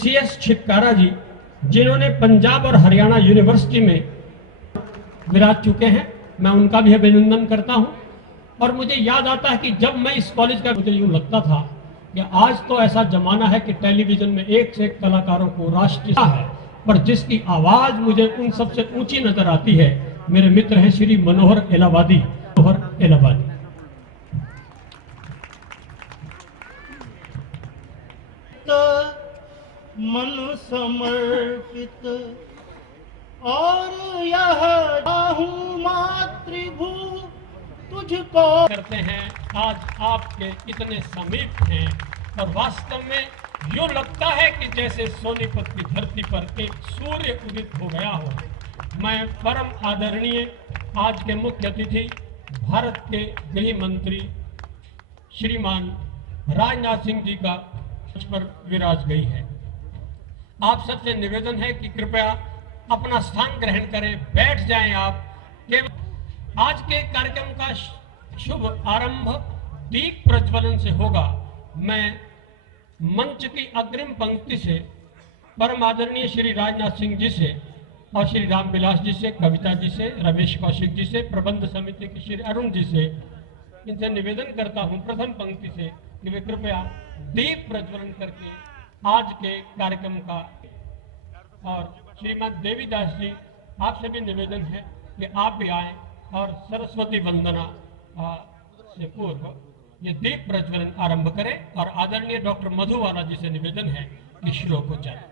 CS छिटकारा जी, जिन्होंने पंजाब और Haryana university में विराज चुके हैं, मैं उनका भी अभिनंदन करता हूं। और मुझे याद आता है कि जब मैं इस कॉलेज का, मुझे यूं लगता था कि आज तो ऐसा जमाना है कि टेलीविजन में एक से एक कलाकारों को राष्ट्रीय है, पर जिसकी आवाज मुझे उन सबसे ऊंची नजर आती है, मेरे मित्र हैं श्री मनोहर इलाहाबादी। मनोहर इलाहाबादी मन समर्पित और यह हूँ मातृभू तुझको करते हैं। आज आपके इतने समीप हैं और वास्तव में यूं लगता है कि जैसे सोनीपत की धरती पर एक सूर्य उदित हो गया हो। मैं परम आदरणीय आज के मुख्य अतिथि भारत के गृह मंत्री श्रीमान राजनाथ सिंह जी का मंच पर विराज गई है। आप सबसे निवेदन है कि कृपया अपना स्थान ग्रहण करें, बैठ जाएं। आप केवल आज के कार्यक्रम का शुभ आरंभ दीप प्रज्वलन से होगा। मैं मंच की अग्रिम पंक्ति से परम आदरणीय श्री राजनाथ सिंह जी से और श्री रामविलास जी से, कविता जी से, रमेश कौशिक जी से, प्रबंध समिति के श्री अरुण जी से, इनसे निवेदन करता हूं प्रथम पंक्ति से कि वे कृपया दीप प्रज्वलन करके आज के कार्यक्रम का। और श्रीमद देवीदास जी, आपसे भी निवेदन है कि आप भी आए और सरस्वती वंदना से पूर्व ये दीप प्रज्वलन आरंभ करें। और आदरणीय डॉक्टर मधुवाला जी से निवेदन है कि श्लोकोच्चारण।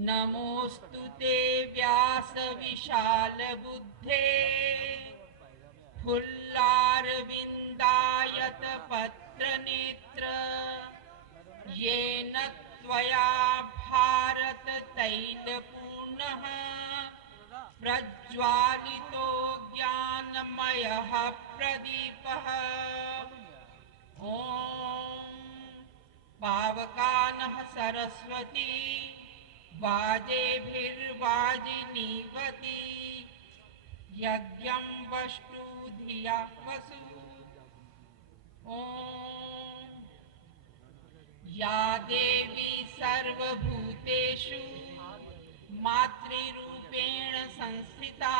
नमोस्तुते व्यास विशाल बुद्धे फुल्लारविन्दायत पत्र नेत्र येन त्वया भारत तैलपूर्णः प्रज्वालितो ज्ञानमयः प्रदीपः। ॐ पावकानः सरस्वती वाजेभिर्वाजिनीवती यज्ञं वस्तु धिया वसु। ॐ या देवी सर्वभूतेषु मातृरूपेण संस्थिता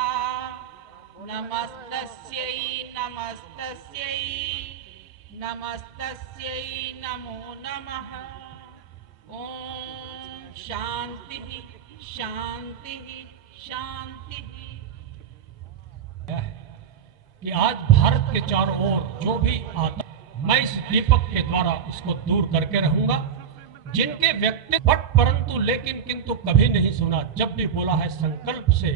नमस्तस्यै नमस्तस्यै नमस्तस्यै नमो नमः। ॐ शांति शांति शांति। कि आज भारत के चारों ओर जो भी आता, मैं इस दीपक के द्वारा उसको दूर करके रहूंगा। जिनके व्यक्ति बट परंतु लेकिन किंतु कभी नहीं सुना, जब भी बोला है संकल्प से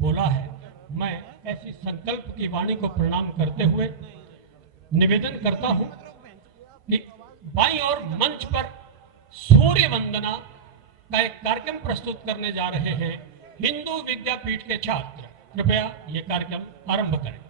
बोला है। मैं ऐसी संकल्प की वाणी को प्रणाम करते हुए निवेदन करता हूं कि बाईं ओर मंच पर सूर्य वंदना का एक कार्यक्रम प्रस्तुत करने जा रहे हैं हिंदू विद्यापीठ के छात्र। कृपया ये कार्यक्रम आरंभ करें।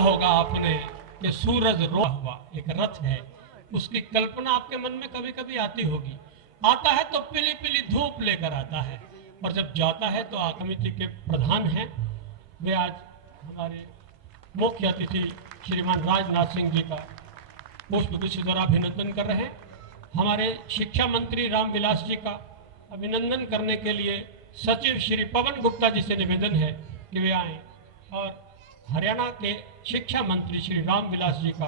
होगा आपने कि सूरज रोआ हुआ एक रथ है, उसकी कल्पना आपके मन में कभी कभी आती होगी। आता है तो पीली पीली धूप लेकर आता है, और जब जाता है तो समिति के प्रधान हैं, वे आज हमारे मुख्य अतिथि श्रीमान राजनाथ सिंह जी का पुष्पगुच्छ द्वारा अभिनंदन कर रहे हैं। हमारे शिक्षा मंत्री रामविलास जी का अभिनंदन करने के लिए सचिव श्री पवन गुप्ता जी से निवेदन है कि वे आए, और हरियाणा के शिक्षा मंत्री श्री रामविलास जी का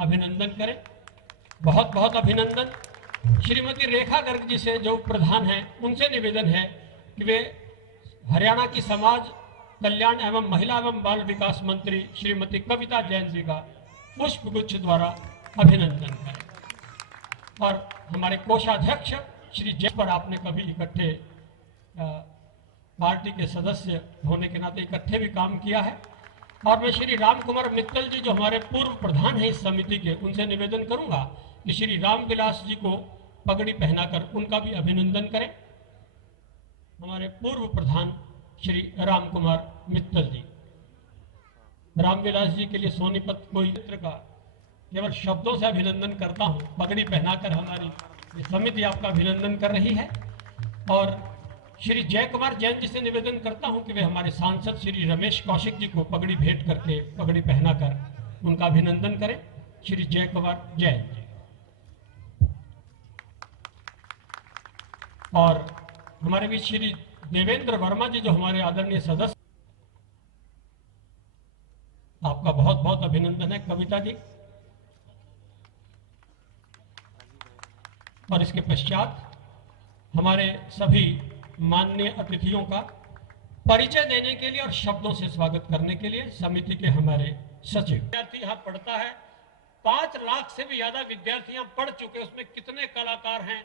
अभिनंदन करें। बहुत बहुत अभिनंदन। श्रीमती रेखा गर्ग जी से जो प्रधान हैं, उनसे निवेदन है कि वे हरियाणा की समाज कल्याण एवं महिला एवं बाल विकास मंत्री श्रीमती कविता जैन जी का पुष्पगुच्छ द्वारा अभिनंदन करें। और हमारे कोषाध्यक्ष श्री जय पर आपने कभी इकट्ठे पार्टी के सदस्य होने के नाते इकट्ठे भी काम किया है। और मैं श्री राम कुमार मित्तल जी जो हमारे पूर्व प्रधान हैं इस समिति के, उनसे निवेदन करूंगा कि श्री रामविलास जी को पगड़ी पहनाकर उनका भी अभिनंदन करें। हमारे पूर्व प्रधान श्री राम कुमार मित्तल जी। रामविलास जी के लिए सोनीपत कोई मित्र का केवल शब्दों से अभिनंदन करता हूं, पगड़ी पहनाकर हमारी समिति आपका अभिनंदन कर रही है। और श्री जय कुमार जैन जी से निवेदन करता हूं कि वे हमारे सांसद श्री रमेश कौशिक जी को पगड़ी भेंट करके पगड़ी पहनाकर उनका अभिनंदन करें। श्री जय कुमार जैन जी। और हमारे बीच श्री देवेंद्र वर्मा जी जो हमारे आदरणीय सदस्य, आपका बहुत बहुत अभिनंदन है कविता जी। और इसके पश्चात हमारे सभी माननीय अतिथियों का परिचय देने के लिए और शब्दों से स्वागत करने के लिए समिति के हमारे सचिव। विद्यार्थी यहाँ पढ़ता है, 5 लाख से भी ज्यादा विद्यार्थी यहाँ पढ़ चुके, उसमें कितने कलाकार हैं,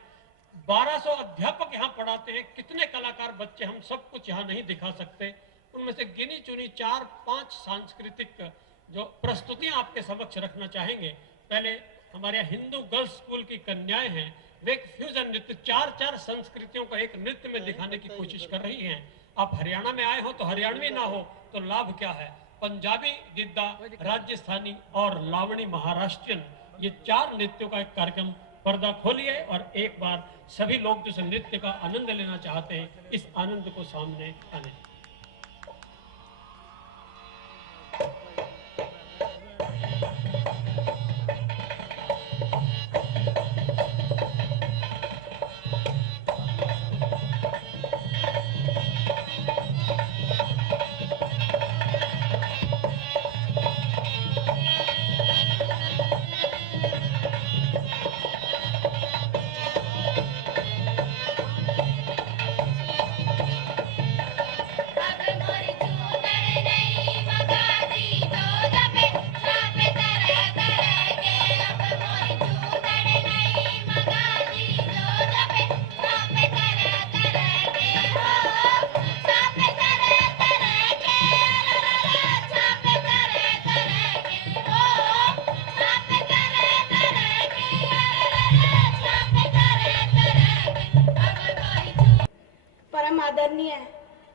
1200 अध्यापक यहाँ पढ़ाते हैं, कितने कलाकार बच्चे, हम सब कुछ यहाँ नहीं दिखा सकते। उनमें से गिनी चुनी 4-5 सांस्कृतिक जो प्रस्तुतियां आपके समक्ष रखना चाहेंगे। पहले हमारे हिंदू गर्ल्स स्कूल की कन्याएं हैं, वे एक फ्यूजन नृत्य 4 संस्कृतियों को एक नृत्य में दिखाने की कोशिश कर रही हैं। आप हरियाणा में आए हो तो हरियाणवी ना हो तो लाभ क्या है। पंजाबी, गिद्दा, राजस्थानी और लावणी महाराष्ट्रियन, ये 4 नृत्यों का एक कार्यक्रम पर्दा खोलिए और एक बार सभी लोग जो नृत्य का आनंद लेना चाहते हैं इस आनंद को सामने आने। आदरणीय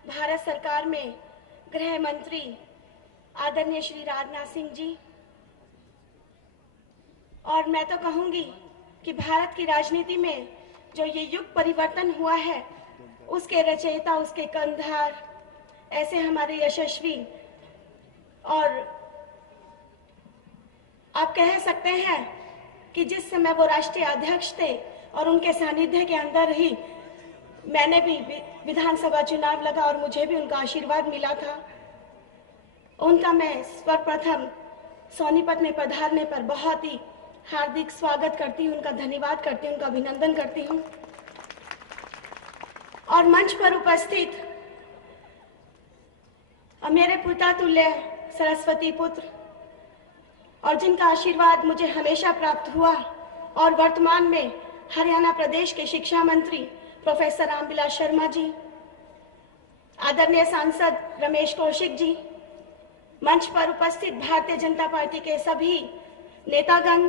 भारत सरकार में गृह मंत्री आदरणीय श्री राजनाथ सिंह जी, और मैं तो कहूंगी कि भारत की राजनीति में जो ये युग परिवर्तन हुआ है उसके रचयिता, उसके कंधार ऐसे हमारे यशस्वी और आप कह सकते हैं कि जिस समय वो राष्ट्रीय अध्यक्ष थे और उनके सानिध्य के अंदर ही मैंने भी विधानसभा चुनाव लगा और मुझे भी उनका आशीर्वाद मिला था। उनका मैं सर्वप्रथम सोनीपत में पधारने पर बहुत ही हार्दिक स्वागत करती हूँ, उनका धन्यवाद करती हूँ, उनका अभिनंदन करती हूँ। और मंच पर उपस्थित मेरे पिता तुल्य सरस्वती पुत्र और जिनका आशीर्वाद मुझे हमेशा प्राप्त हुआ और वर्तमान में हरियाणा प्रदेश के शिक्षा मंत्री प्रोफेसर रामविलास शर्मा जी, आदरणीय सांसद रमेश कौशिक जी, मंच पर उपस्थित भारतीय जनता पार्टी के सभी नेतागण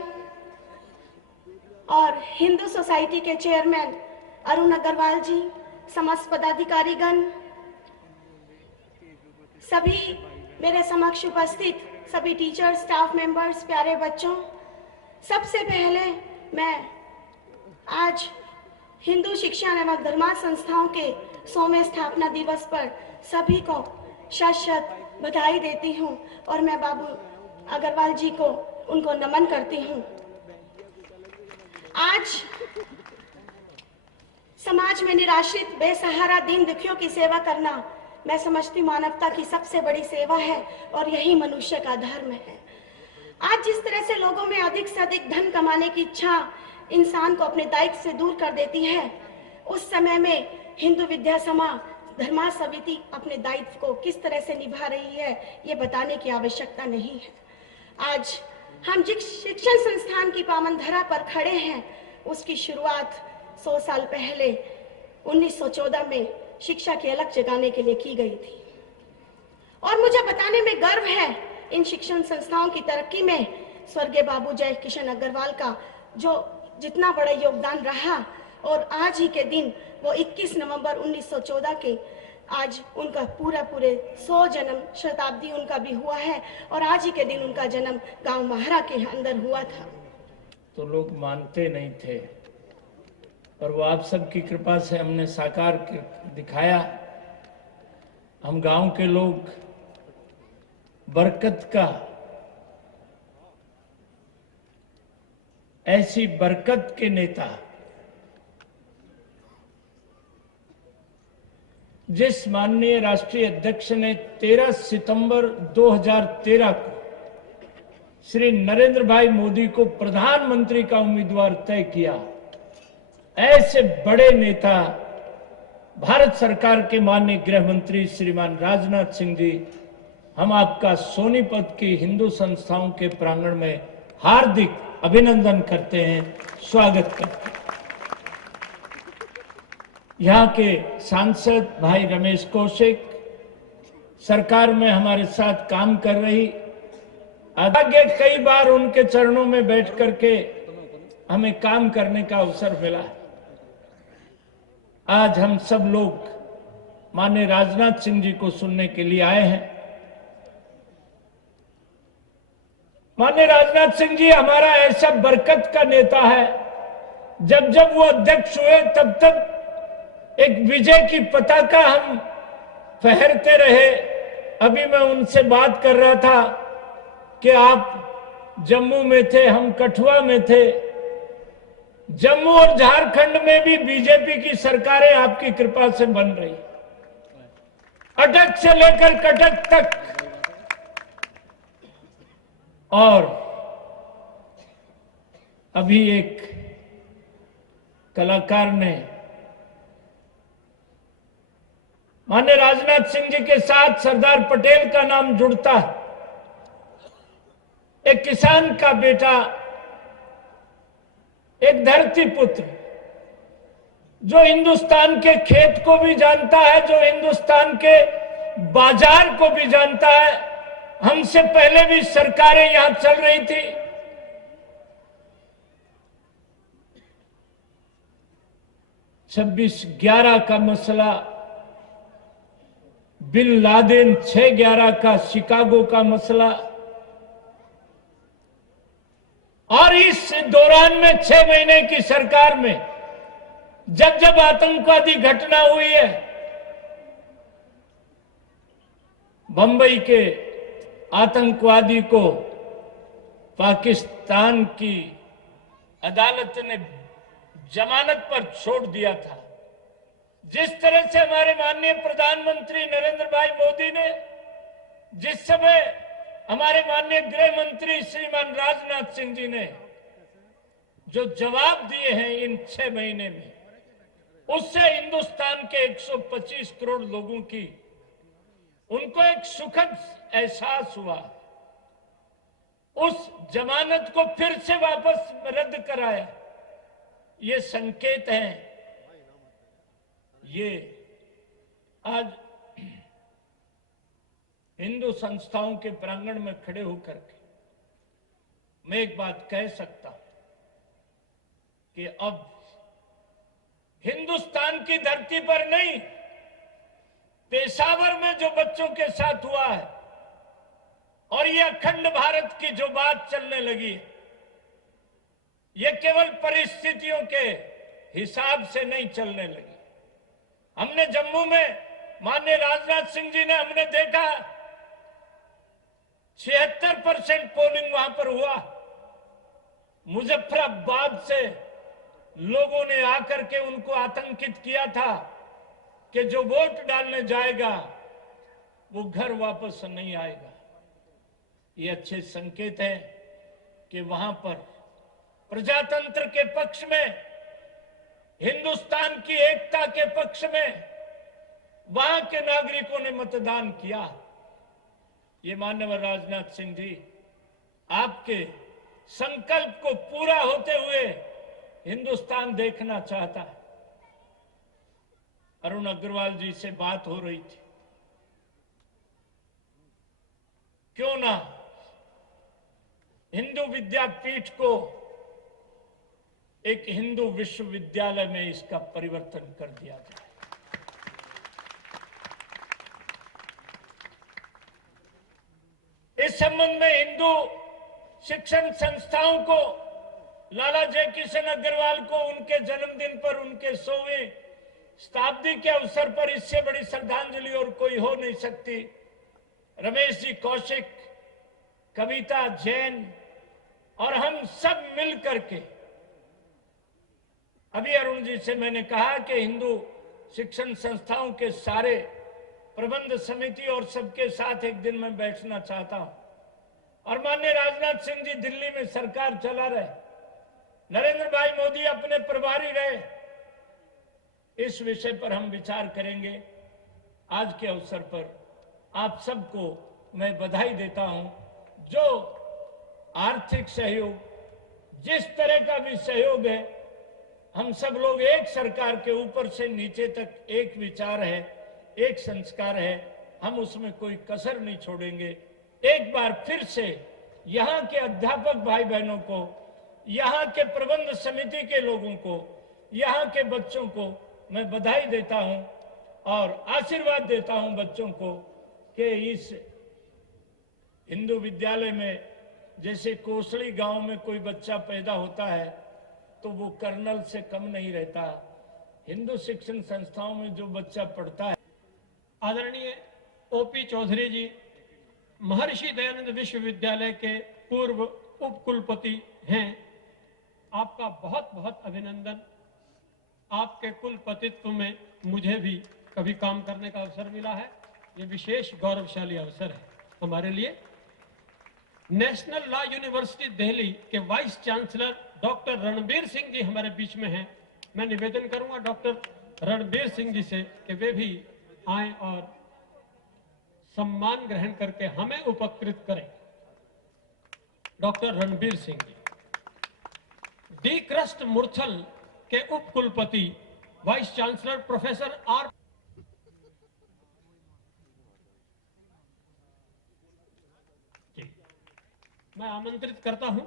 और हिंदू सोसाइटी के चेयरमैन अरुण अग्रवाल जी, समस्त पदाधिकारीगण, सभी मेरे समक्ष उपस्थित सभी टीचर्स, स्टाफ मेंबर्स, प्यारे बच्चों, सबसे पहले मैं आज हिंदू शिक्षा एवं धर्मार्थ संस्थाओं के 100वें स्थापना दिवस पर सभी को शत शत बधाई देती हूँ और मैं बाबू अग्रवाल जी को उनको नमन करती हूँ। आज समाज में निराश्रित, बेसहारा, दीन दुखियों की सेवा करना मैं समझती मानवता की सबसे बड़ी सेवा है और यही मनुष्य का धर्म है। आज जिस तरह से लोगों में अधिक से अधिक धन कमाने की इच्छा इंसान को अपने दायित्व से दूर कर देती है, उस समय में हिंदू विद्या समाज धर्मार्थ समिति अपने दायित्व को किस तरह से निभा रही है, ये बताने की आवश्यकता नहीं है। आज हम जिस शिक्षण संस्थान की पावन धरा पर खड़े हैं, उसकी शुरुआत 100 साल पहले 1914 में शिक्षा की अलख जगाने के लिए की गई थी और मुझे बताने में गर्व है इन शिक्षण संस्थाओं की तरक्की में स्वर्गीय बाबू जय किशन अग्रवाल का जो जितना बड़ा योगदान रहा। और आज ही के दिन वो 21 नवंबर 1914 के आज उनका पूरे 100 जन्म शताब्दी उनका भी हुआ है और आज ही के दिन उनका जन्म गांव महारा के अंदर हुआ था। तो लोग मानते नहीं थे, पर वो आप सबकी कृपा से हमने साकार दिखाया। हम गांव के लोग बरकत का, ऐसी बरकत के नेता जिस माननीय राष्ट्रीय अध्यक्ष ने 13 सितंबर 2013 को श्री नरेंद्र भाई मोदी को प्रधानमंत्री का उम्मीदवार तय किया, ऐसे बड़े नेता भारत सरकार के माननीय गृह मंत्री श्रीमान राजनाथ सिंह जी, हम आपका सोनीपत की हिंदू संस्थाओं के प्रांगण में हार्दिक अभिनंदन करते हैं, स्वागत करते हैं। यहाँ के सांसद भाई रमेश कौशिक सरकार में हमारे साथ काम कर रही, आगे कई बार उनके चरणों में बैठ करके हमें काम करने का अवसर मिला। आज हम सब लोग माननीय राजनाथ सिंह जी को सुनने के लिए आए हैं। माननीय राजनाथ सिंह जी हमारा ऐसा बरकत का नेता है, जब जब वो अध्यक्ष हुए तब तक एक विजय की पताका हम फहरते रहे। अभी मैं उनसे बात कर रहा था कि आप जम्मू में थे, हम कठुआ में थे। जम्मू और झारखंड में भी बीजेपी की सरकारें आपकी कृपा से बन रही, अटक से लेकर कटक तक। और अभी एक कलाकार ने माननीय राजनाथ सिंह जी के साथ सरदार पटेल का नाम जुड़ता है। एक किसान का बेटा, एक धरती पुत्र जो हिंदुस्तान के खेत को भी जानता है, जो हिंदुस्तान के बाजार को भी जानता है। हमसे पहले भी सरकारें यहां चल रही थी, छब्बीस 11 का मसला, बिन लादेन 6/11 का शिकागो का मसला, और इस दौरान में 6 महीने की सरकार में जब जब आतंकवादी घटना हुई है, बंबई के आतंकवादी को पाकिस्तान की अदालत ने जमानत पर छोड़ दिया था। जिस तरह से हमारे माननीय प्रधानमंत्री नरेंद्र भाई मोदी ने, जिस समय हमारे माननीय गृह मंत्री श्रीमान राजनाथ सिंह जी ने जो जवाब दिए हैं इन 6 महीने में, उससे हिंदुस्तान के 125 करोड़ लोगों की उनको एक सुखद एहसास हुआ। उस जमानत को फिर से वापस रद्द कराया। ये संकेत है। ये आज हिंदू संस्थाओं के प्रांगण में खड़े होकर के मैं एक बात कह सकता हूं कि अब हिंदुस्तान की धरती पर नहीं, पेशावर में जो बच्चों के साथ हुआ है, और ये अखंड भारत की जो बात चलने लगी है, ये केवल परिस्थितियों के हिसाब से नहीं चलने लगी। हमने जम्मू में माननीय राजनाथ सिंह जी ने हमने देखा 76% पोलिंग वहां पर हुआ। मुजफ्फराबाद से लोगों ने आकर के उनको आतंकित किया था कि जो वोट डालने जाएगा वो घर वापस नहीं आएगा। ये अच्छे संकेत है कि वहां पर प्रजातंत्र के पक्ष में, हिंदुस्तान की एकता के पक्ष में वहां के नागरिकों ने मतदान किया। ये माननीय राजनाथ सिंह जी, आपके संकल्प को पूरा होते हुए हिंदुस्तान देखना चाहता है। अरुण अग्रवाल जी से बात हो रही थी, क्यों ना हिंदू विद्यापीठ को एक हिंदू विश्वविद्यालय में इसका परिवर्तन कर दिया जाए। इस संबंध में हिंदू शिक्षण संस्थाओं को, लाला जय किशन अग्रवाल को उनके जन्मदिन पर, उनके 100वीं शताब्दी के अवसर पर इससे बड़ी श्रद्धांजलि और कोई हो नहीं सकती। रमेश जी कौशिक, कविता जैन और हम सब मिलकर के, अभी अरुण जी से मैंने कहा कि हिंदू शिक्षण संस्थाओं के सारे प्रबंध समिति और सबके साथ एक दिन मैं बैठना चाहता हूं। और माननीय राजनाथ सिंह जी दिल्ली में सरकार चला रहे, नरेंद्र भाई मोदी अपने प्रभारी रहे, इस विषय पर हम विचार करेंगे। आज के अवसर पर आप सबको मैं बधाई देता हूं। जो आर्थिक सहयोग, जिस तरह का भी सहयोग है, हम सब लोग एक सरकार के ऊपर से नीचे तक एक विचार है, एक संस्कार है, हम उसमें कोई कसर नहीं छोड़ेंगे। एक बार फिर से यहाँ के अध्यापक भाई बहनों को, यहाँ के प्रबंध समिति के लोगों को, यहाँ के बच्चों को मैं बधाई देता हूं और आशीर्वाद देता हूं बच्चों को कि इस हिंदू विद्यालय में, जैसे कोसली गांव में कोई बच्चा पैदा होता है तो वो कर्नल से कम नहीं रहता। हिंदू शिक्षण संस्थाओं में जो बच्चा पढ़ता है। आदरणीय ओपी चौधरी जी महर्षि दयानंद विश्वविद्यालय के पूर्व उप कुलपति हैं। आपका बहुत बहुत अभिनंदन। आपके कुलपतित्व में मुझे भी कभी काम करने का अवसर मिला है। ये विशेष गौरवशाली अवसर है हमारे लिए। नेशनल लॉ यूनिवर्सिटी दिल्ली के vice chancellor doctor Ranbir Singh ji हमारे बीच में हैं। मैं निवेदन करूंगा डॉक्टर रणबीर सिंह जी से कि वे भी आए और सम्मान ग्रहण करके हमें उपकृत करें। डॉक्टर रणबीर सिंह जी। डी कृष्ण मूर्छल के उप कुलपति वाइस चांसलर प्रोफेसर आर मैं आमंत्रित करता हूं।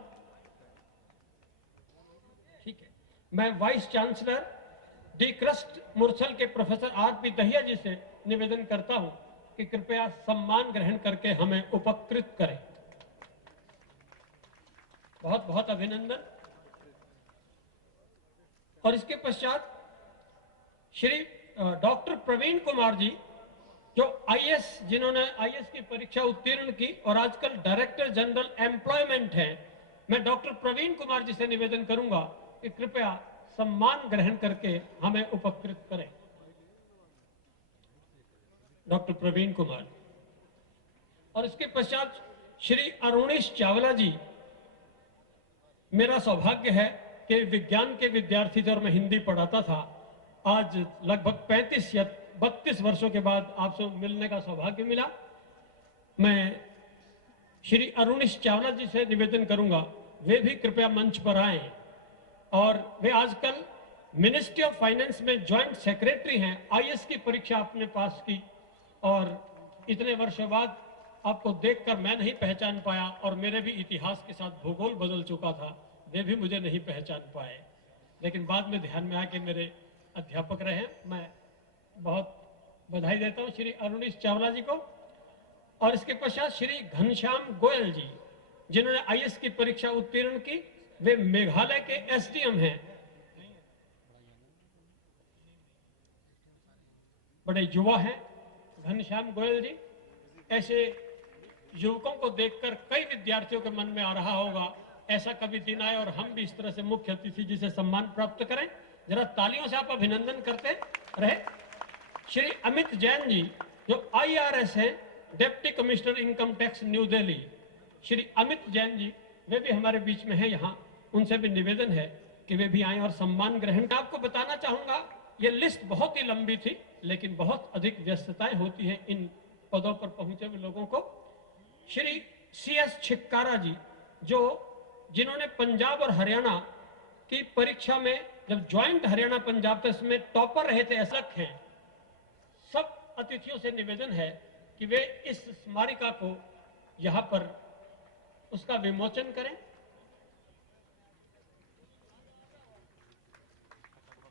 ठीक है, मैं वाइस चांसलर डी कृष्ण मूर्छल के प्रोफेसर आर पी दहिया जी से निवेदन करता हूं कि कृपया सम्मान ग्रहण करके हमें उपकृत करें। बहुत बहुत अभिनंदन। और इसके पश्चात श्री डॉक्टर प्रवीण कुमार जी, जो आईएएस, जिन्होंने आईएएस की परीक्षा उत्तीर्ण की और आजकल डायरेक्टर जनरल एम्प्लॉयमेंट हैं, मैं डॉक्टर प्रवीण कुमार जी से निवेदन करूंगा कि कृपया सम्मान ग्रहण करके हमें उपकृत करें। डॉक्टर प्रवीण कुमार। और इसके पश्चात श्री अरुणेश चावला जी। मेरा सौभाग्य है कि विज्ञान के विद्यार्थी थे और मैं हिंदी पढ़ाता था। आज लगभग 35 या 32 वर्षों के बाद आपसे मिलने का सौभाग्य मिला। मैं श्री अरुणेश चावला जी से निवेदन करूंगा वे भी कृपया मंच पर आए। और वे आजकल मिनिस्ट्री ऑफ फाइनेंस में ज्वाइंट सेक्रेटरी हैं। आईएएस की परीक्षा आपने पास की और इतने वर्षों बाद आपको देखकर मैं नहीं पहचान पाया और मेरे भी इतिहास के साथ भूगोल बदल चुका था, वे भी मुझे नहीं पहचान पाए, लेकिन बाद में ध्यान में आया कि मेरे अध्यापक रहे। मैं बहुत बधाई देता हूं श्री अरुणेश चावला जी को। और इसके पश्चात श्री घनश्याम गोयल जी, जिन्होंने आईएएस की परीक्षा उत्तीर्ण की, वे मेघालय के एसडीएम हैं। बड़े युवा हैं घनश्याम गोयल जी। ऐसे युवकों को देखकर कई विद्यार्थियों के मन में आ रहा होगा ऐसा कभी दिन आए और हम भी इस तरह से मुख्य अतिथि जी से सम्मान प्राप्त करें। जरा तालियों से आप अभिनंदन करते रहे। श्री अमित जैन जी, जो IRS हैं, deputy commissioner income tax New Delhi, Shri Amit Jain ji, वे भी हमारे बीच में हैं यहाँ। उनसे भी निवेदन है कि वे भी आए और सम्मान ग्रहण। आपको बताना चाहूंगा, ये लिस्ट बहुत ही लंबी थी, लेकिन बहुत अधिक व्यस्तताएं होती हैं इन पदों पर पहुंचे हुए लोगों को। श्री CS छिक्कारा जी, जिन्होंने पंजाब और हरियाणा की परीक्षा में, जब ज्वाइंट हरियाणा पंजाब था, इसमें टॉपर रहे थे, ऐसा हैं। सब अतिथियों से निवेदन है कि वे इस स्मारिका को यहां पर उसका विमोचन करें।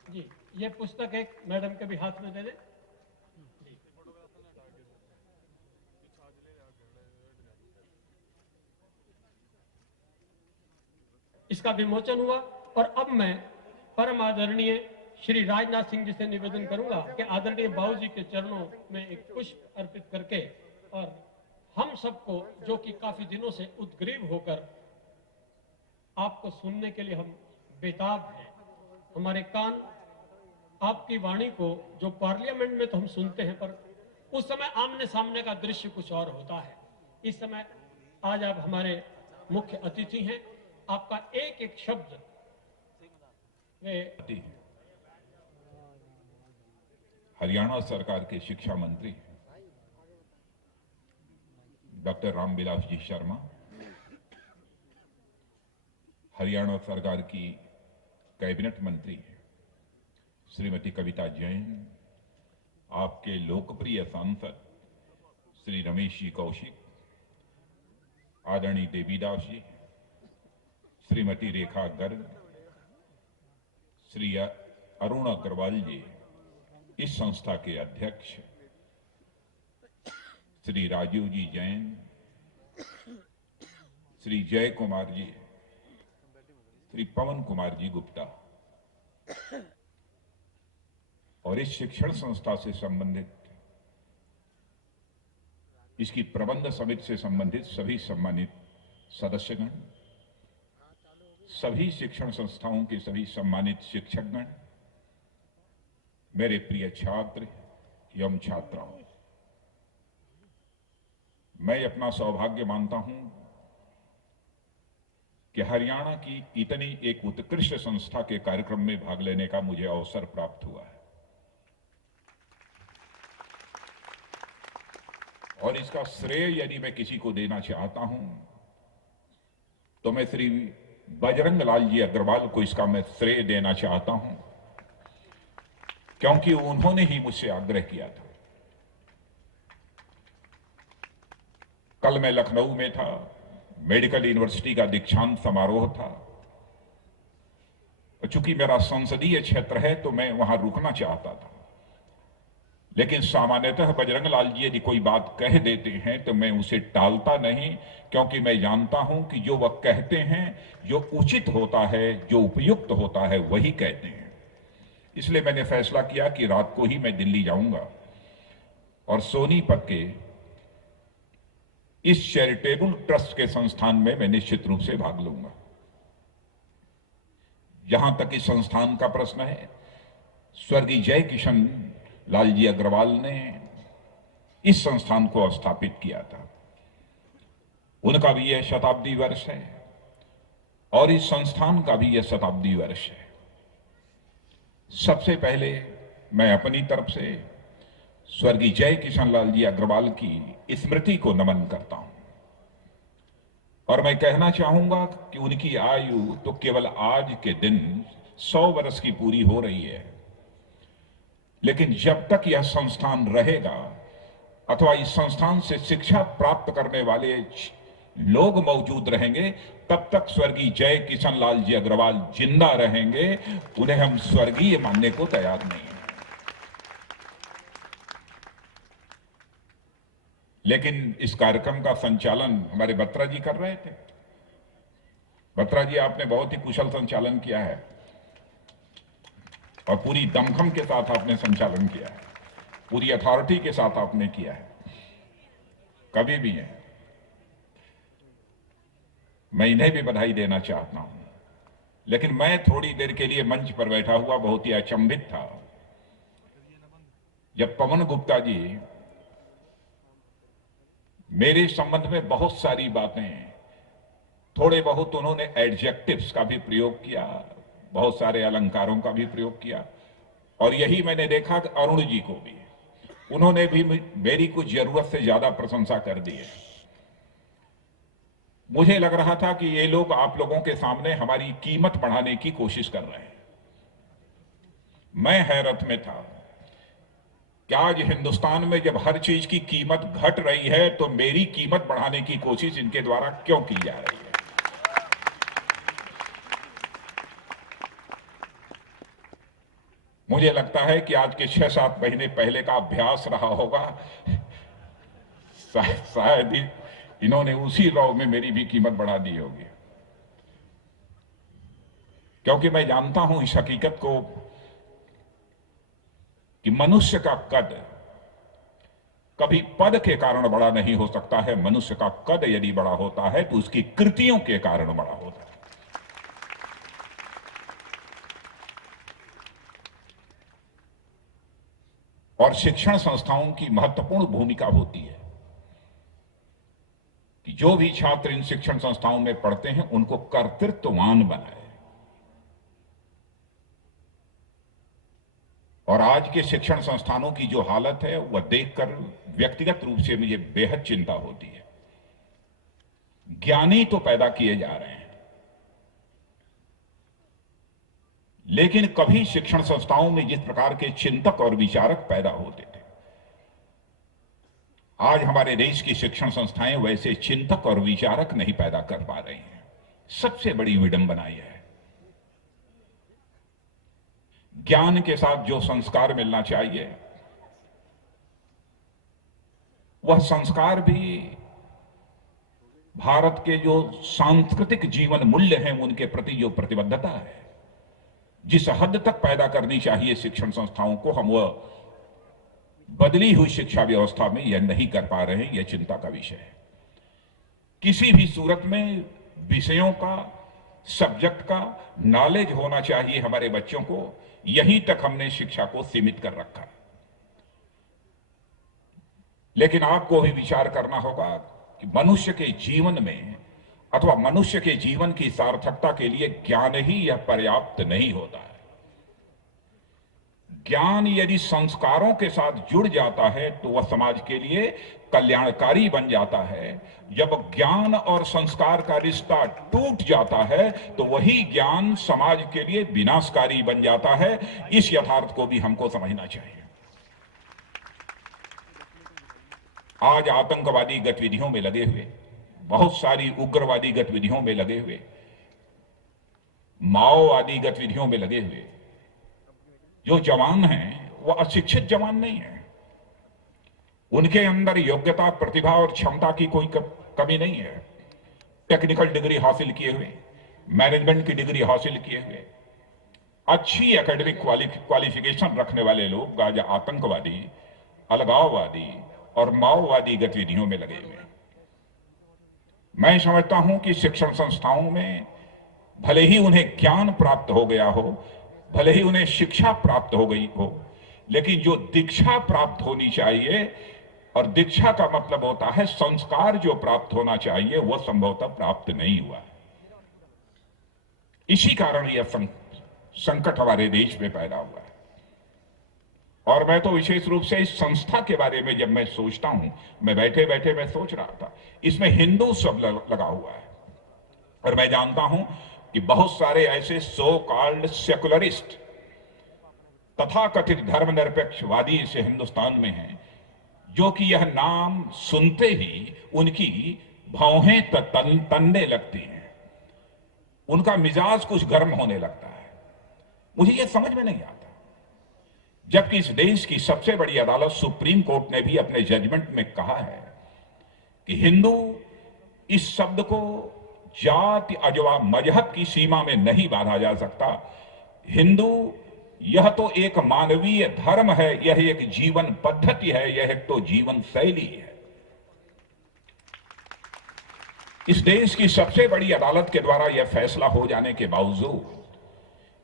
जी, ये पुस्तक एक मैडम के भी हाथ में दे दें। इसका विमोचन हुआ और अब मैं परम आदरणीय श्री राजनाथ सिंह जी से निवेदन करूंगा कि आदरणीय बाबू जी के चरणों में एक पुष्प अर्पित करके, और हम सबको, जो कि काफी दिनों से उद्ग्रीव होकर आपको सुनने के लिए हम बेताब हैं, हमारे कान आपकी वाणी को, जो पार्लियामेंट में तो हम सुनते हैं, पर उस समय आमने सामने का दृश्य कुछ और होता है। इस समय आज आप हमारे मुख्य अतिथि हैं, आपका एक एक शब्द हरियाणा सरकार के शिक्षा मंत्री डॉक्टर रामविलास जी शर्मा, हरियाणा सरकार की कैबिनेट मंत्री श्रीमती कविता जैन, आपके लोकप्रिय सांसद श्री रमेश जी कौशिक, आदरणीय देवीदास जी, श्रीमती रेखा गर्ग, श्री अरुण अग्रवाल जी, इस संस्था के अध्यक्ष श्री राजीव जी जैन, श्री जय कुमार जी, श्री पवन कुमार जी गुप्ता, और इस शिक्षण संस्था से संबंधित, इसकी प्रबंध समिति से संबंधित सभी सम्मानित सदस्यगण, सभी शिक्षण संस्थाओं के सभी सम्मानित शिक्षकगण, मेरे प्रिय छात्र एवं छात्राओं, मैं अपना सौभाग्य मानता हूं कि हरियाणा की इतनी एक उत्कृष्ट संस्था के कार्यक्रम में भाग लेने का मुझे अवसर प्राप्त हुआ है, और इसका श्रेय यदि मैं किसी को देना चाहता हूं तो मैं श्री बजरंग लाल जी अग्रवाल को इसका मैं श्रेय देना चाहता हूं, क्योंकि उन्होंने ही मुझसे आग्रह किया था। कल मैं लखनऊ में था, मेडिकल यूनिवर्सिटी का दीक्षांत समारोह था। चूंकि मेरा संसदीय क्षेत्र है तो मैं वहां रुकना चाहता था, लेकिन सामान्यतः बजरंग लाल जी यदि कोई बात कह देते हैं तो मैं उसे टालता नहीं, क्योंकि मैं जानता हूं कि जो वह कहते हैं, जो उचित होता है, जो उपयुक्त होता है, वही कहते हैं। इसलिए मैंने फैसला किया कि रात को ही मैं दिल्ली जाऊंगा और सोनीपत के इस चैरिटेबल ट्रस्ट के संस्थान में मैं निश्चित रूप से भाग लूंगा। जहां तक इस संस्थान का प्रश्न है, स्वर्गीय जय किशन लाल जी अग्रवाल ने इस संस्थान को स्थापित किया था। उनका भी यह शताब्दी वर्ष है और इस संस्थान का भी यह शताब्दी वर्ष है। सबसे पहले मैं अपनी तरफ से स्वर्गीय जय किशन लाल जी अग्रवाल की स्मृति को नमन करता हूं, और मैं कहना चाहूंगा कि उनकी आयु तो केवल आज के दिन 100 वर्ष की पूरी हो रही है, लेकिन जब तक यह संस्थान रहेगा अथवा इस संस्थान से शिक्षा प्राप्त करने वाले लोग मौजूद रहेंगे, तब तक स्वर्गीय जय किशन लाल जी अग्रवाल जिंदा रहेंगे। उन्हें हम स्वर्गीय मानने को तैयार नहीं हैं। लेकिन इस कार्यक्रम का संचालन हमारे बत्रा जी कर रहे थे। बत्रा जी, आपने बहुत ही कुशल संचालन किया है और पूरी दमखम के साथ आपने संचालन किया है, पूरी अथॉरिटी के साथ आपने किया है, कभी भी है। मैं इन्हें भी बधाई देना चाहता हूं। लेकिन मैं थोड़ी देर के लिए मंच पर बैठा हुआ बहुत ही अचंभित था जब पवन गुप्ता जी मेरे संबंध में बहुत सारी बातें, थोड़े बहुत उन्होंने एडजेक्टिव्स का भी प्रयोग किया, बहुत सारे अलंकारों का भी प्रयोग किया। और यही मैंने देखा कि अरुण जी को भी, उन्होंने भी मेरी कुछ जरूरत से ज्यादा प्रशंसा कर दी है। मुझे लग रहा था कि ये लोग आप लोगों के सामने हमारी कीमत बढ़ाने की कोशिश कर रहे हैं। मैं हैरत में था कि आज हिंदुस्तान में जब हर चीज की कीमत घट रही है तो मेरी कीमत बढ़ाने की कोशिश इनके द्वारा क्यों की जा रही है। मुझे लगता है कि आज के 6-7 महीने पहले का अभ्यास रहा होगा, शायद इन्होंने उसी राव में मेरी भी कीमत बढ़ा दी होगी। क्योंकि मैं जानता हूं इस हकीकत को कि मनुष्य का कद कभी पद के कारण बड़ा नहीं हो सकता है। मनुष्य का कद यदि बड़ा होता है तो उसकी कृतियों के कारण बड़ा होता है। और शिक्षण संस्थाओं की महत्वपूर्ण भूमिका होती है कि जो भी छात्र इन शिक्षण संस्थाओं में पढ़ते हैं उनको कर्तृत्ववान बनाए। और आज के शिक्षण संस्थानों की जो हालत है वह देखकर व्यक्तिगत रूप से मुझे बेहद चिंता होती है। ज्ञानी तो पैदा किए जा रहे हैं, लेकिन कभी शिक्षण संस्थाओं में जिस प्रकार के चिंतक और विचारक पैदा होते थे, आज हमारे देश की शिक्षण संस्थाएं वैसे चिंतक और विचारक नहीं पैदा कर पा रही हैं। सबसे बड़ी विडंबना यह है। ज्ञान के साथ जो संस्कार मिलना चाहिए वह संस्कार भी भारत के जो सांस्कृतिक जीवन मूल्य हैं उनके प्रति जो प्रतिबद्धता है, जिस हद तक पैदा करनी चाहिए शिक्षण संस्थाओं को, हम वह बदली हुई शिक्षा व्यवस्था में यह नहीं कर पा रहे हैं। यह चिंता का विषय है। किसी भी सूरत में विषयों का, सब्जेक्ट का नॉलेज होना चाहिए हमारे बच्चों को। यहीं तक हमने शिक्षा को सीमित कर रखा। लेकिन आपको भी विचार करना होगा कि मनुष्य के जीवन में अथवा मनुष्य के जीवन की सार्थकता के लिए ज्ञान ही यह पर्याप्त नहीं होता है। ज्ञान यदि संस्कारों के साथ जुड़ जाता है तो वह समाज के लिए कल्याणकारी बन जाता है। जब ज्ञान और संस्कार का रिश्ता टूट जाता है तो वही ज्ञान समाज के लिए विनाशकारी बन जाता है। इस यथार्थ को भी हमको समझना चाहिए। आज आतंकवादी गतिविधियों में लगे हुए, बहुत सारी उग्रवादी गतिविधियों में लगे हुए, माओवादी गतिविधियों में लगे हुए जो जवान हैं वो अशिक्षित जवान नहीं है। उनके अंदर योग्यता, प्रतिभा और क्षमता की कोई कमी नहीं है। टेक्निकल डिग्री हासिल किए हुए, मैनेजमेंट की डिग्री हासिल किए हुए, अच्छी एकेडमिक क्वालिफिकेशन रखने वाले लोग आज आतंकवादी, अलगाववादी और माओवादी गतिविधियों में लगे हुए। मैं समझता हूं कि शिक्षण संस्थाओं में भले ही उन्हें ज्ञान प्राप्त हो गया हो, भले ही उन्हें शिक्षा प्राप्त हो गई हो, लेकिन जो दीक्षा प्राप्त होनी चाहिए, और दीक्षा का मतलब होता है संस्कार जो प्राप्त होना चाहिए, वह संभवतः प्राप्त नहीं हुआ। इसी कारण यह संकट हमारे देश में पैदा हुआ है। और मैं तो विशेष रूप से इस संस्था के बारे में जब मैं सोचता हूं, मैं बैठे बैठे मैं सोच रहा था, इसमें हिंदू शब्द लगा हुआ है। और मैं जानता हूं कि बहुत सारे ऐसे सो कॉल्ड सेकुलरिस्ट, तथाकथित धर्मनिरपेक्षवादी इस हिंदुस्तान में हैं, जो कि यह नाम सुनते ही उनकी भौहें तनने लगती हैं, उनका मिजाज कुछ गर्म होने लगता है। मुझे यह समझ में नहीं आता। जबकि इस देश की सबसे बड़ी अदालत सुप्रीम कोर्ट ने भी अपने जजमेंट में कहा है कि हिंदू इस शब्द को जाति अथवा मजहब की सीमा में नहीं बांधा जा सकता। हिंदू यह तो एक मानवीय धर्म है, यह एक जीवन पद्धति है, यह एक तो जीवन शैली है। इस देश की सबसे बड़ी अदालत के द्वारा यह फैसला हो जाने के बावजूद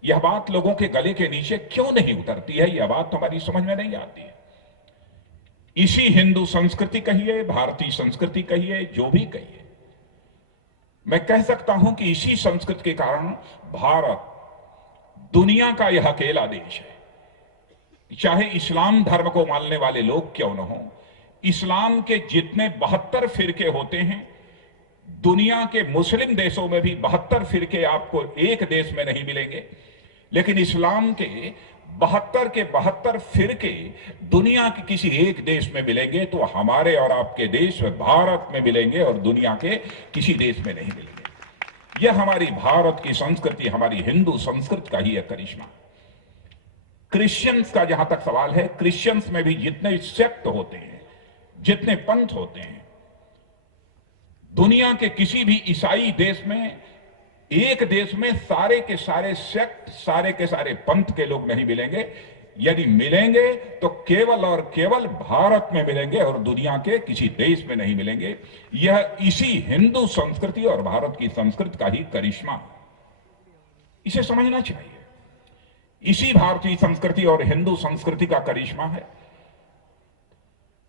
यह बात लोगों के गले के नीचे क्यों नहीं उतरती है, यह बात हमारी समझ में नहीं आती है। इसी हिंदू संस्कृति कहिए, भारतीय संस्कृति कहिए, जो भी कहिए, मैं कह सकता हूं कि इसी संस्कृति के कारण भारत दुनिया का यह अकेला देश है। चाहे इस्लाम धर्म को मानने वाले लोग क्यों न हो, इस्लाम के जितने 72 फिरके होते हैं, दुनिया के मुस्लिम देशों में भी 72 फिरके आपको एक देश में नहीं मिलेंगे, लेकिन इस्लाम के 72 के 72 फिरके दुनिया के किसी एक देश में मिलेंगे तो हमारे और आपके देश में, भारत में मिलेंगे और दुनिया के किसी देश में नहीं मिलेंगे। यह हमारी भारत की संस्कृति, हमारी हिंदू संस्कृति का ही एक करिश्मा। क्रिश्चियंस का जहां तक सवाल है, क्रिश्चियंस में भी जितने सेक्ट होते हैं, जितने पंथ होते हैं, दुनिया के किसी भी ईसाई देश में, एक देश में सारे के सारे सेक्ट, सारे के सारे पंथ के लोग नहीं मिलेंगे। यदि मिलेंगे तो केवल और केवल भारत में मिलेंगे और दुनिया के किसी देश में नहीं मिलेंगे। यह इसी हिंदू संस्कृति और भारत की संस्कृति का ही करिश्मा, इसे समझना चाहिए। इसी भारतीय संस्कृति और हिंदू संस्कृति का करिश्मा है।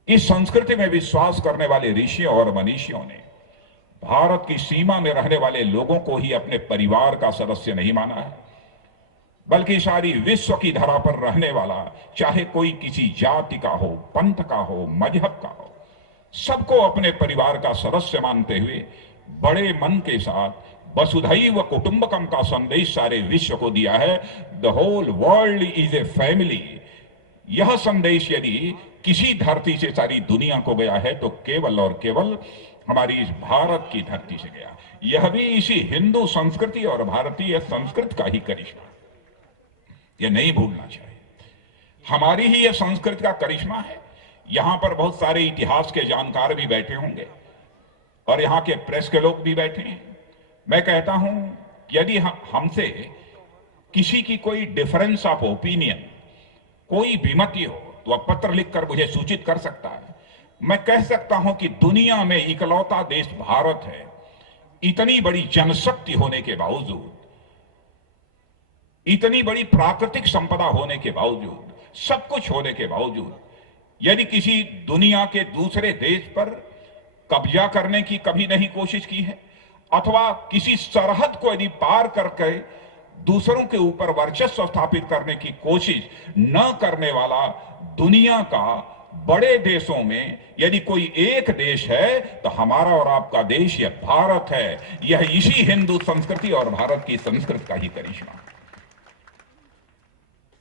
इस संस्कृति में विश्वास करने वाले ऋषियों और मनीषियों ने भारत की सीमा में रहने वाले लोगों को ही अपने परिवार का सदस्य नहीं माना है, बल्कि सारी विश्व की धरा पर रहने वाला, चाहे कोई किसी जाति का हो, पंथ का हो, मजहब का हो, सबको अपने परिवार का सदस्य मानते हुए बड़े मन के साथ वसुधैव कुटुंबकम का संदेश सारे विश्व को दिया है। The whole world is a family. यह संदेश यदि किसी धरती से सारी दुनिया को गया है तो केवल और केवल हमारी इस भारत की धरती से गया। यह भी इसी हिंदू संस्कृति और भारतीय संस्कृति का ही करिश्मा, यह नहीं भूलना चाहिए। हमारी ही यह संस्कृति का करिश्मा है। यहां पर बहुत सारे इतिहास के जानकार भी बैठे होंगे और यहां के प्रेस के लोग भी बैठे हैं। मैं कहता हूं यदि हमसे किसी की कोई डिफरेंस ऑफ ओपिनियन, कोई विमति हो तो वह पत्र लिखकर मुझे सूचित कर सकता है। मैं कह सकता हूं कि दुनिया में इकलौता देश भारत है। इतनी बड़ी जनशक्ति होने के बावजूद, इतनी बड़ी प्राकृतिक संपदा होने के बावजूद, सब कुछ होने के बावजूद, यदि किसी दुनिया के दूसरे देश पर कब्जा करने की कभी नहीं कोशिश की है, अथवा किसी सरहद को यदि पार करके दूसरों के ऊपर वर्चस्व स्थापित करने की कोशिश न करने वाला दुनिया का बड़े देशों में यदि कोई एक देश है तो हमारा और आपका देश यह भारत है। यह इसी हिंदू संस्कृति और भारत की संस्कृति का ही करिश्मा।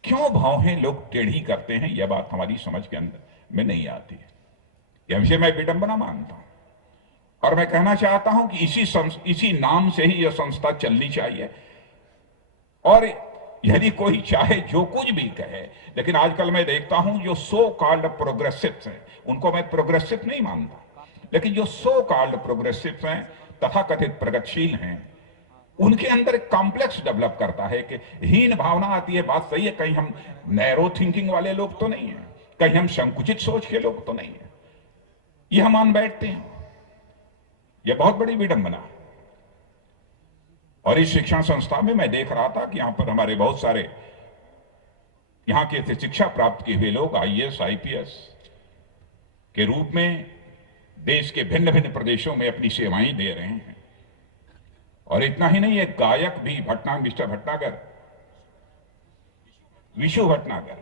क्यों भौहें लोग टेढ़ी करते हैं, यह बात हमारी समझ के अंदर में नहीं आती है। यह विषय मैं विडंबना मानता हूं और मैं कहना चाहता हूं कि इसी नाम से ही यह संस्था चलनी चाहिए। और यदि कोई चाहे जो कुछ भी कहे, लेकिन आजकल मैं देखता हूं जो सो कॉल्ड प्रोग्रेसिव्स हैं, उनको मैं प्रोग्रेसिव नहीं मानता, लेकिन जो सो कॉल्ड प्रोग्रेसिव्स हैं, तथाकथित प्रगतिशील हैं, उनके अंदर एक कॉम्प्लेक्स डेवलप करता है कि हीन भावना आती है। बात सही है, कहीं हम नैरो थिंकिंग वाले लोग तो नहीं है, कहीं हम संकुचित सोच के लोग तो नहीं है, यह हम मान बैठते हैं। यह बहुत बड़ी विडंबना है। और इस शिक्षण संस्था में मैं देख रहा था कि यहां पर हमारे बहुत सारे यहां के शिक्षा प्राप्त किए हुए लोग आईएएस, आईपीएस के रूप में देश के भिन्न भिन्न प्रदेशों में अपनी सेवाएं दे रहे हैं। और इतना ही नहीं, एक गायक भी मिस्टर भटनागर, विशु भटनागर,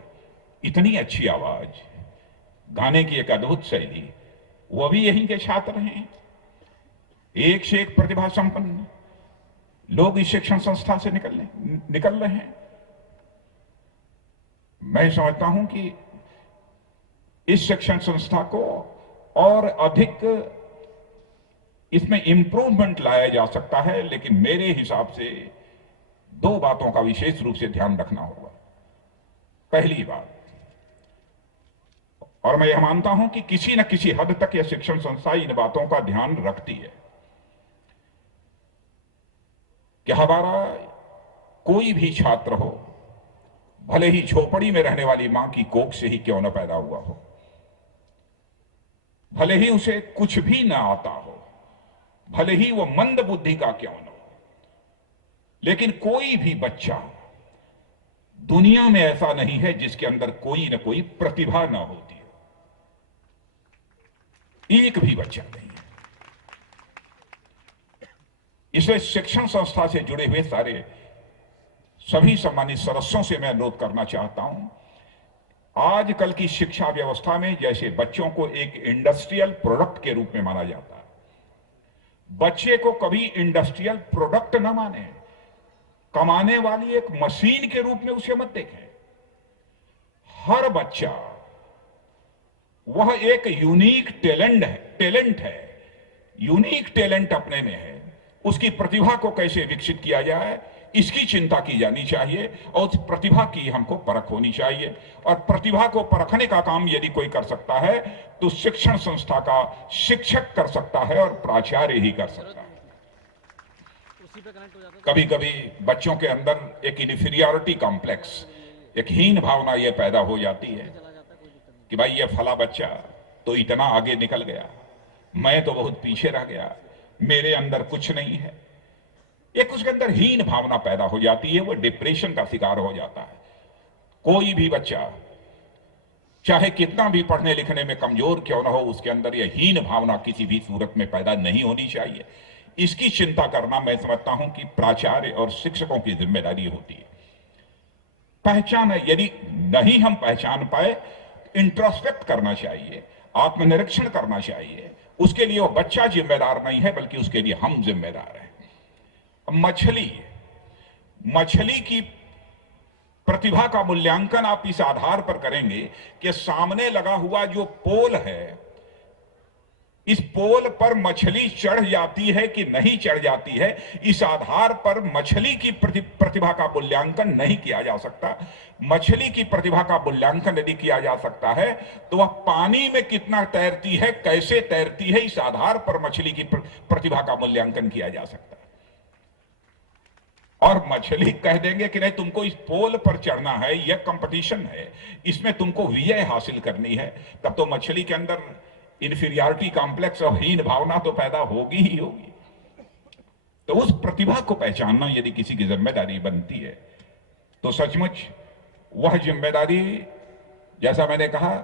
इतनी अच्छी आवाज, गाने की एक अद्भुत शैली, वो भी यहीं के छात्र हैं। एक से एक प्रतिभा संपन्न लोग इस शिक्षण संस्था से निकल रहे हैं। मैं समझता हूं कि इस शिक्षण संस्था को और अधिक इसमें इंप्रूवमेंट लाया जा सकता है, लेकिन मेरे हिसाब से दो बातों का विशेष रूप से ध्यान रखना होगा। पहली बात, और मैं यह मानता हूं कि किसी न किसी हद तक यह शिक्षण संस्था इन बातों का ध्यान रखती है कि हमारा कोई भी छात्र हो, भले ही झोपड़ी में रहने वाली मां की कोख से ही क्यों न पैदा हुआ हो, भले ही उसे कुछ भी ना आता हो, भले ही वो मंद बुद्धि का क्यों न हो, लेकिन कोई भी बच्चा दुनिया में ऐसा नहीं है जिसके अंदर कोई न कोई प्रतिभा ना होती हो। एक भी बच्चा नहीं है। इसलिए शिक्षण संस्था से जुड़े हुए सारे सभी सम्मानित सदस्यों से मैं अनुरोध करना चाहता हूं, आजकल की शिक्षा व्यवस्था में जैसे बच्चों को एक इंडस्ट्रियल प्रोडक्ट के रूप में माना जाता है, बच्चे को कभी इंडस्ट्रियल प्रोडक्ट न माने, कमाने वाली एक मशीन के रूप में उसे मत देखें। हर बच्चा वह एक यूनिक टैलेंट है, यूनिक टैलेंट अपने में है। उसकी प्रतिभा को कैसे विकसित किया जाए, इसकी चिंता की जानी चाहिए और उस प्रतिभा की हमको परख होनी चाहिए। और प्रतिभा को परखने का काम यदि कोई कर सकता है तो शिक्षण संस्था का शिक्षक कर सकता है और प्राचार्य ही कर सकता है। कभी कभी बच्चों के अंदर एक इन्फीरियरिटी कॉम्प्लेक्स, एक हीन भावना यह पैदा हो जाती है कि भाई ये फला बच्चा तो इतना आगे निकल गया, मैं तो बहुत पीछे रह गया, मेरे अंदर कुछ नहीं है। एक उसके अंदर हीन भावना पैदा हो जाती है, वो डिप्रेशन का शिकार हो जाता है। कोई भी बच्चा चाहे कितना भी पढ़ने लिखने में कमजोर क्यों ना हो, उसके अंदर यह हीन भावना किसी भी सूरत में पैदा नहीं होनी चाहिए। इसकी चिंता करना मैं समझता हूं कि प्राचार्य और शिक्षकों की जिम्मेदारी होती है। पहचान है, यदि नहीं हम पहचान पाए, इंट्रोस्पेक्ट करना चाहिए, आत्मनिरीक्षण करना चाहिए। उसके लिए वो बच्चा जिम्मेदार नहीं है, बल्कि उसके लिए हम जिम्मेदार हैं। मछली की प्रतिभा का मूल्यांकन आप इस आधार पर करेंगे कि सामने लगा हुआ जो पोल है, इस पोल पर मछली चढ़ जाती है कि नहीं चढ़ जाती है, इस आधार पर मछली की प्रतिभा का मूल्यांकन नहीं किया जा सकता। मछली की प्रतिभा का मूल्यांकन यदि किया जा सकता है तो वह पानी में कितना तैरती है, कैसे तैरती है, इस आधार पर मछली की प्रतिभा का मूल्यांकन किया जा सकता है। और मछली कह देंगे कि नहीं, तुमको इस पोल पर चढ़ना है, यह कंपटीशन है, इसमें तुमको विजय हासिल करनी है, तब तो मछली के अंदर इन्फीरियरिटी कॉम्प्लेक्स और हीन भावना तो पैदा होगी ही होगी। तो उस प्रतिभा को पहचानना यदि किसी की जिम्मेदारी बनती है तो सचमुच वह जिम्मेदारी, जैसा मैंने कहा,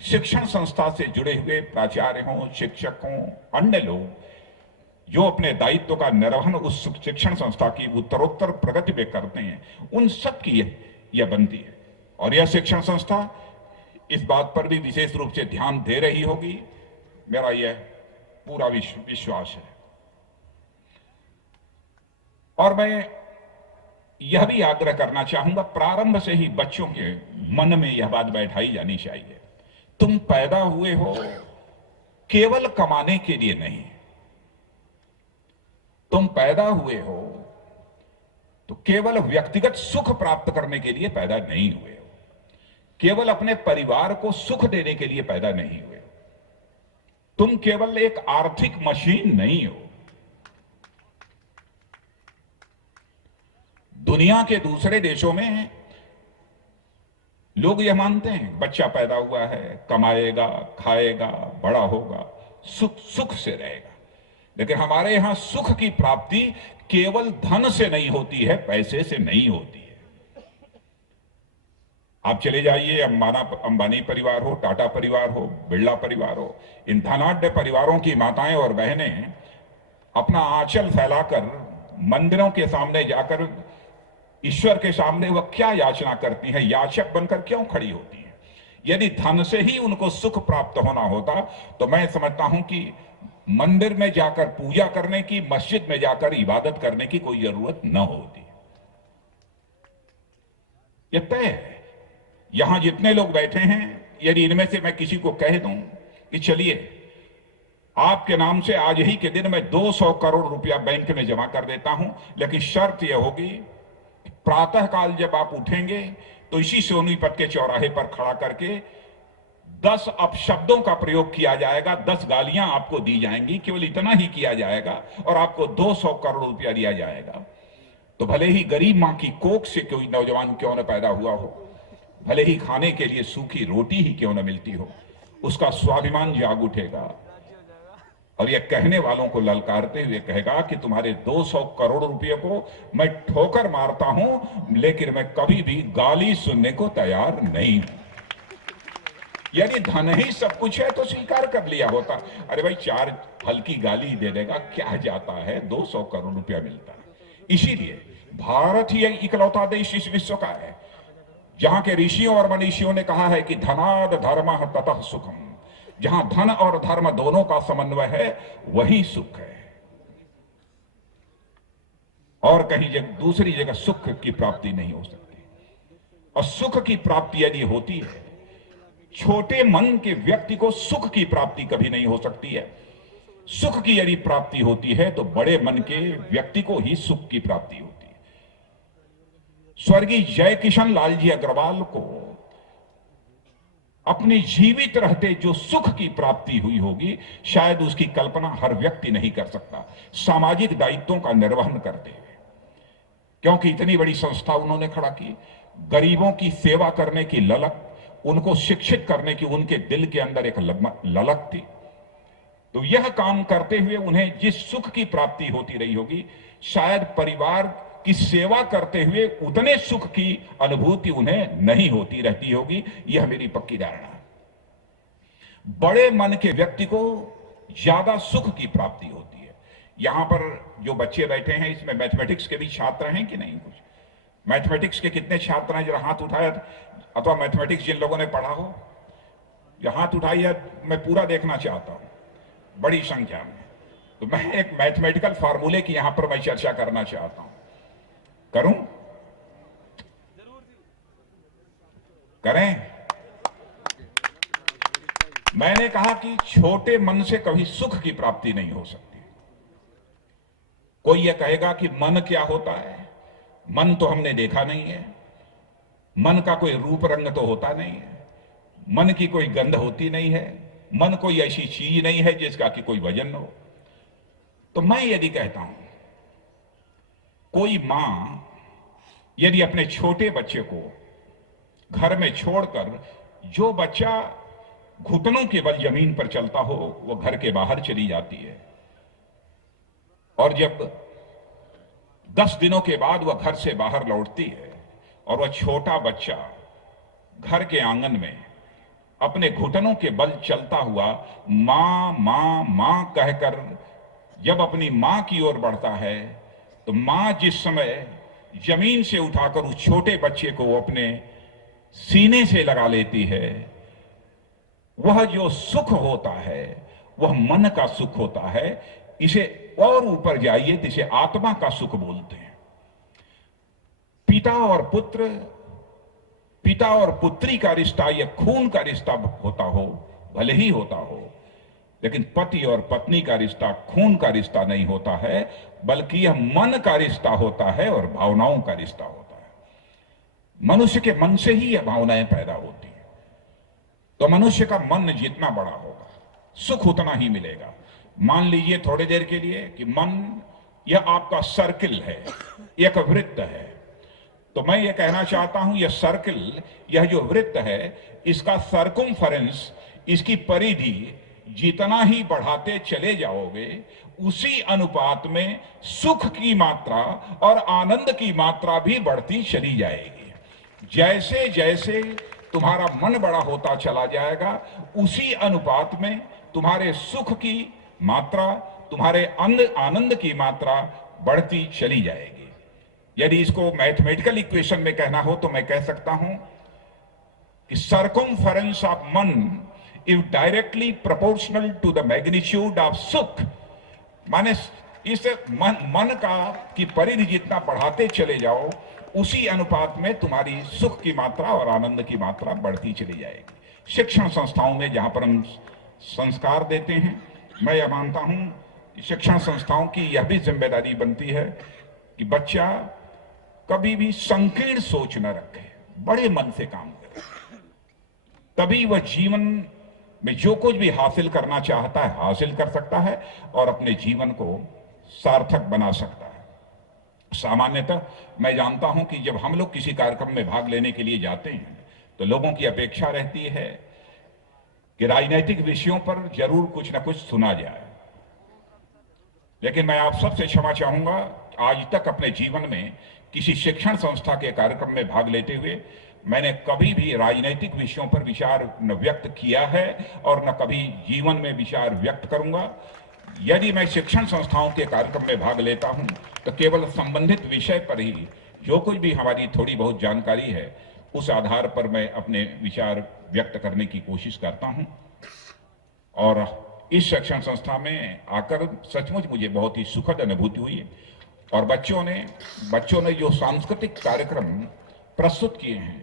शिक्षण संस्था से जुड़े हुए प्राचार्य हों, शिक्षक हों, अन्य लोग जो अपने दायित्व का निर्वहन उस शिक्षण संस्था की उत्तरोत्तर प्रगति में करते हैं, उन सब की यह बनती है। और यह शिक्षण संस्था इस बात पर भी विशेष रूप से ध्यान दे रही होगी, मेरा यह पूरा विश्वास है। और मैं यह भी आग्रह करना चाहूंगा, प्रारंभ से ही बच्चों के मन में यह बात बैठाई जानी चाहिए, तुम पैदा हुए हो केवल कमाने के लिए नहीं, तुम पैदा हुए हो तो केवल व्यक्तिगत सुख प्राप्त करने के लिए पैदा नहीं हुए हो, केवल अपने परिवार को सुख देने के लिए पैदा नहीं हुए हो, तुम केवल एक आर्थिक मशीन नहीं हो। दुनिया के दूसरे देशों में लोग यह मानते हैं बच्चा पैदा हुआ है, कमाएगा, खाएगा, बड़ा होगा, सुख से रहेगा। लेकिन हमारे यहां सुख की प्राप्ति केवल धन से नहीं होती है, पैसे से नहीं होती है। आप चले जाइए, अंबानी परिवार हो, टाटा परिवार हो, बिरला परिवार हो, इन धनाढ्य परिवारों की माताएं और बहनें अपना आंचल फैलाकर मंदिरों के सामने जाकर ईश्वर के सामने वह क्या याचना करती हैं, याचक बनकर क्यों खड़ी होती हैं? यदि धन से ही उनको सुख प्राप्त होना होता तो मैं समझता हूं कि मंदिर में जाकर पूजा करने की, मस्जिद में जाकर इबादत करने की कोई जरूरत न होती। यह तय है। यहां जितने लोग बैठे हैं, यदि इनमें से मैं किसी को कह दूं कि चलिए आपके नाम से आज ही के दिन मैं 200 करोड़ रुपया बैंक में जमा कर देता हूं, लेकिन शर्त यह होगी प्रातः काल जब आप उठेंगे तो इसी सोनीपत के चौराहे पर खड़ा करके 10 अपशब्दों का प्रयोग किया जाएगा, 10 गालियां आपको दी जाएंगी, केवल इतना ही किया जाएगा और आपको 200 करोड़ रुपया दिया जाएगा। तो भले ही गरीब मां की कोख से कोई नौजवान क्यों न पैदा हुआ हो, भले ही खाने के लिए सूखी रोटी ही क्यों न मिलती हो, उसका स्वाभिमान जाग उठेगा और यह कहने वालों को ललकारते हुए कहेगा कि तुम्हारे 200 करोड़ रुपये को मैं ठोकर मारता हूं, लेकिन मैं कभी भी गाली सुनने को तैयार नहीं हूं। यदि धन ही सब कुछ है तो स्वीकार कर लिया होता। अरे भाई 4 हल्की गाली दे देगा, क्या जाता है, 200 करोड़ रुपया मिलता है। इसीलिए भारत ही इकलौता देश इस विश्व का है जहां के ऋषियों और मनीषियों ने कहा है कि धनाद धर्मः ततः सुखम। जहां धन और धर्म दोनों का समन्वय है वही सुख है, और कहीं दूसरी जगह सुख की प्राप्ति नहीं हो सकती। और सुख की प्राप्ति यदि होती है, छोटे मन के व्यक्ति को सुख की प्राप्ति कभी नहीं हो सकती है। सुख की यदि प्राप्ति होती है तो बड़े मन के व्यक्ति को ही सुख की प्राप्ति होती है। स्वर्गीय जय किशन लाल जी अग्रवाल को अपने जीवित रहते जो सुख की प्राप्ति हुई होगी, शायद उसकी कल्पना हर व्यक्ति नहीं कर सकता, सामाजिक दायित्वों का निर्वहन करते हुए। क्योंकि इतनी बड़ी संस्था उन्होंने खड़ा की, गरीबों की सेवा करने की ललक, उनको शिक्षित करने की उनके दिल के अंदर एक ललक थी। तो यह काम करते हुए उन्हें जिस सुख की प्राप्ति होती रही होगी, शायद परिवार की सेवा करते हुए उतने सुख की अनुभूति उन्हें नहीं होती रहती होगी। यह मेरी पक्की धारणा है। बड़े मन के व्यक्ति को ज्यादा सुख की प्राप्ति होती है। यहां पर जो बच्चे बैठे हैं, इसमें मैथमेटिक्स के भी छात्र हैं कि नहीं? कुछ मैथमेटिक्स के कितने छात्र हैं? जरा हाथ उठाए, अथवा मैथमेटिक्स जिन लोगों ने पढ़ा हो, यह हाथ उठाइए, मैं पूरा देखना चाहता हूं, बड़ी संख्या में। तो मैं एक मैथमेटिकल फार्मूले की यहां पर मैं चर्चा करना चाहता हूं। करूं? करें? मैंने कहा कि छोटे मन से कभी सुख की प्राप्ति नहीं हो सकती। कोई यह कहेगा कि मन क्या होता है? मन तो हमने देखा नहीं है, मन का कोई रूप रंग तो होता नहीं है, मन की कोई गंध होती नहीं है, मन कोई ऐसी चीज नहीं है जिसका कि कोई वजन हो। तो मैं यदि कहता हूं, कोई मां यदि अपने छोटे बच्चे को घर में छोड़कर, जो बच्चा घुटनों के बल जमीन पर चलता हो, वो घर के बाहर चली जाती है, और जब 10 दिनों के बाद वह घर से बाहर लौटती है और वह छोटा बच्चा घर के आंगन में अपने घुटनों के बल चलता हुआ मां मां मां कहकर जब अपनी मां की ओर बढ़ता है, तो मां जिस समय जमीन से उठाकर उस छोटे बच्चे को अपने सीने से लगा लेती है, वह जो सुख होता है वह मन का सुख होता है। इसे और ऊपर जाइए तो इसे आत्मा का सुख बोलते हैं। पिता और पुत्र, पिता और पुत्री का रिश्ता यह खून का रिश्ता होता हो, भले ही होता हो, लेकिन पति और पत्नी का रिश्ता खून का रिश्ता नहीं होता है, बल्कि यह मन का रिश्ता होता है और भावनाओं का रिश्ता होता है। मनुष्य के मन से ही यह भावनाएं पैदा होती हैं। तो मनुष्य का मन जितना बड़ा होगा, सुख उतना ही मिलेगा। मान लीजिए थोड़ी देर के लिए कि मन यह आपका सर्किल है, एक वृत्त है, तो मैं ये कहना चाहता हूं, यह सर्किल, यह जो वृत्त है, इसका सर्कमफरेंस, इसकी परिधि जितना ही बढ़ाते चले जाओगे, उसी अनुपात में सुख की मात्रा और आनंद की मात्रा भी बढ़ती चली जाएगी। जैसे जैसे तुम्हारा मन बड़ा होता चला जाएगा, उसी अनुपात में तुम्हारे सुख की मात्रा, तुम्हारे आनंद की मात्रा बढ़ती चली जाएगी। यदि इसको मैथमेटिकल इक्वेशन में कहना हो तो मैं कह सकता हूं कि सर्कमफरेंस ऑफ मन is directly proportional to the magnitude of सुख। माने इस मन का की परिधि जितना बढ़ाते चले जाओ, उसी अनुपात में तुम्हारी सुख की मात्रा और आनंद की मात्रा बढ़ती चली जाएगी। शिक्षण संस्थाओं में जहां पर हम संस्कार देते हैं, मैं यह मानता हूं शिक्षण संस्थाओं की यह भी जिम्मेदारी बनती है कि बच्चा कभी भी संकीर्ण सोच न रखे, बड़े मन से काम करे। तभी वह जीवन में जो कुछ भी हासिल करना चाहता है हासिल कर सकता है और अपने जीवन को सार्थक बना सकता है। सामान्यतः मैं जानता हूं कि जब हम लोग किसी कार्यक्रम में भाग लेने के लिए जाते हैं तो लोगों की अपेक्षा रहती है कि राजनीतिक विषयों पर जरूर कुछ ना कुछ सुना जाए, लेकिन मैं आप सबसे क्षमा चाहूंगा, आज तक अपने जीवन में किसी शिक्षण संस्था के कार्यक्रम में भाग लेते हुए मैंने कभी भी राजनीतिक विषयों पर विचार न व्यक्त किया है और न कभी जीवन में विचार व्यक्त करूंगा। यदि मैं शिक्षण संस्थाओं के कार्यक्रम में भाग लेता हूं तो केवल संबंधित विषय पर ही जो कुछ भी हमारी थोड़ी बहुत जानकारी है उस आधार पर मैं अपने विचार व्यक्त करने की कोशिश करता हूं। और इस शिक्षण संस्था में आकर सचमुच मुझे बहुत ही सुखद अनुभूति हुई और बच्चों ने जो सांस्कृतिक कार्यक्रम प्रस्तुत किए हैं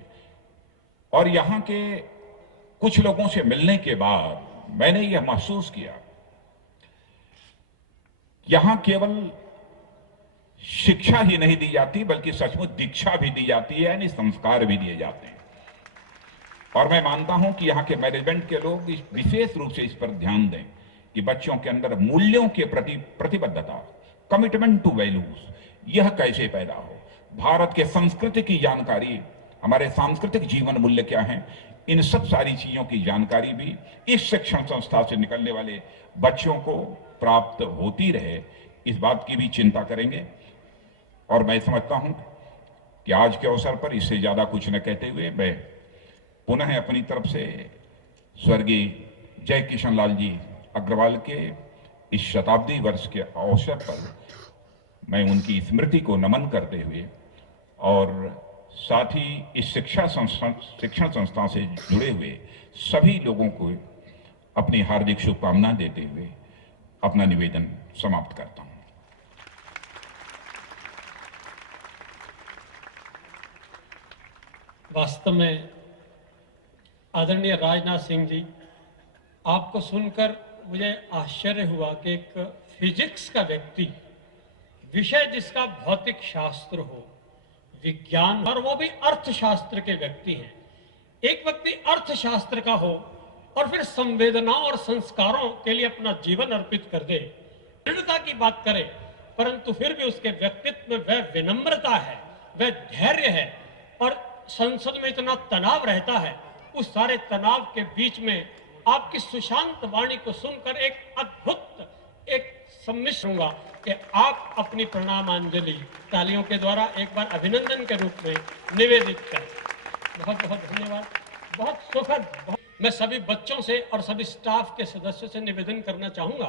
और यहाँ के कुछ लोगों से मिलने के बाद मैंने यह महसूस किया, यहां केवल शिक्षा ही नहीं दी जाती बल्कि सचमुच दीक्षा भी दी जाती है, यानी संस्कार भी दिए जाते हैं। और मैं मानता हूं कि यहाँ के मैनेजमेंट के लोग विशेष रूप से इस पर ध्यान दें कि बच्चों के अंदर मूल्यों के प्रति प्रतिबद्धता, कमिटमेंट टू वैल्यूज, यह कैसे पैदा हो। भारत के संस्कृति की जानकारी, हमारे सांस्कृतिक जीवन मूल्य क्या हैं, इन सब सारी चीजों की जानकारी भी इस शिक्षण संस्था से निकलने वाले बच्चों को प्राप्त होती रहे, इस बात की भी चिंता करेंगे। और मैं समझता हूं कि आज के अवसर पर इससे ज्यादा कुछ न कहते हुए मैं पुनः अपनी तरफ से स्वर्गीय जय किशन लाल जी अग्रवाल के इस शताब्दी वर्ष के अवसर पर मैं उनकी स्मृति को नमन करते हुए और साथ ही इस शिक्षण संस्था से जुड़े हुए सभी लोगों को अपनी हार्दिक शुभकामना देते हुए अपना निवेदन समाप्त करता हूं। वास्तव में आदरणीय राजनाथ सिंह जी, आपको सुनकर मुझे आश्चर्य हुआ कि एक फिजिक्स का व्यक्ति, विषय जिसका भौतिक शास्त्र हो, विज्ञान, और वो भी अर्थशास्त्र के व्यक्ति हैं, एक व्यक्ति अर्थशास्त्र का हो और फिर संवेदनाओं और संस्कारों के लिए अपना जीवन अर्पित कर दे, दृढ़ता की बात करे, परंतु फिर भी उसके व्यक्तित्व में वह विनम्रता है, वह धैर्य है। और संसद में इतना तनाव रहता है, उस सारे तनाव के बीच में आपकी सुशांत वाणी को सुनकर एक अद्भुत एक सम्मिश्र होगा कि आप अपनी प्रणामांजलि तालियों के द्वारा एक बार अभिनंदन के रूप में निवेदित करें। बहुत बहुत धन्यवाद, बहुत सुखद। मैं सभी बच्चों से और सभी स्टाफ के सदस्यों से निवेदन करना चाहूंगा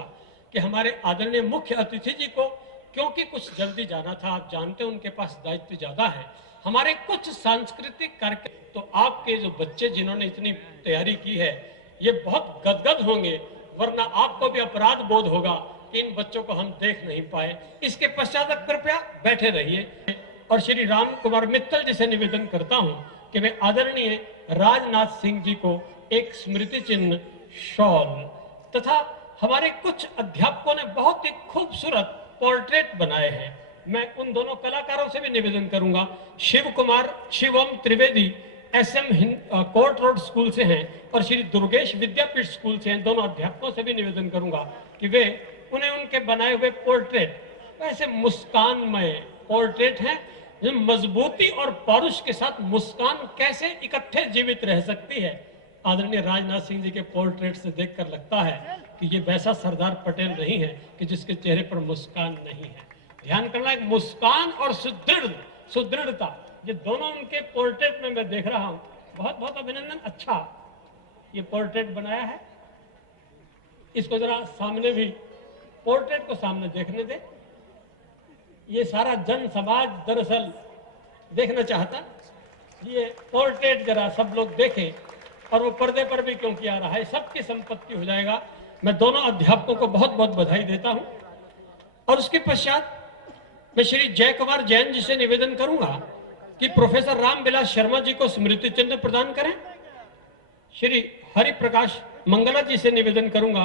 कि हमारे आदरणीय मुख्य अतिथि जी को, क्योंकि कुछ जल्दी जाना था, आप जानते हैं उनके पास दायित्व ज्यादा है, हमारे कुछ सांस्कृतिक कार्यक्रम, तो आपके जो बच्चे जिन्होंने इतनी तैयारी की है ये बहुत गदगद होंगे, वरना आपको भी अपराध बोध होगा कि इन बच्चों को हम देख नहीं पाए। इसके पश्चात कृपया बैठे रहिए और श्री राम कुमार मित्तल जी से निवेदन करता हूं कि वे आदरणीय राजनाथ सिंह जी को एक स्मृति चिन्ह, शॉल तथा हमारे कुछ अध्यापकों ने बहुत ही खूबसूरत पोर्ट्रेट बनाए हैं। मैं उन दोनों कलाकारों से भी निवेदन करूंगा, Shivam Trivedi SM court road school से हैं और श्री दुर्गेश विद्यापीठ स्कूल से हैं, दोनों अध्यापकों से भी निवेदन करूंगा कि वे उन्हें उनके बनाए हुए पोर्ट्रेट, वैसे मुस्कानमय पोर्ट्रेट हैं, मजबूती और पौरुष के साथ मुस्कान कैसे इकट्ठे जीवित रह सकती है। आदरणीय राजनाथ सिंह जी के पोर्ट्रेट से देखकर लगता है कि ये वैसा सरदार पटेल नहीं है कि जिसके चेहरे पर मुस्कान नहीं है। ध्यान करना, एक मुस्कान और सुदृढ़ता, ये दोनों उनके पोर्ट्रेट में मैं देख रहा हूं। बहुत बहुत अभिनंदन। अच्छा, ये पोर्ट्रेट बनाया है, इसको जरा सामने भी, पोर्ट्रेट को सामने देखने दे। ये सारा जन समाज दरअसल देखना चाहता, ये पोर्ट्रेट जरा सब लोग देखें, और वो पर्दे पर भी क्योंकि आ रहा है, सबकी संपत्ति हो जाएगा। मैं दोनों अध्यापकों को बहुत बहुत बधाई देता हूं। और उसके पश्चात मैं श्री जय कुमार जैन जी से निवेदन करूंगा कि प्रोफेसर रामविलास शर्मा जी को स्मृति चिन्ह प्रदान करें। श्री हरि प्रकाश मंगला जी से निवेदन करूंगा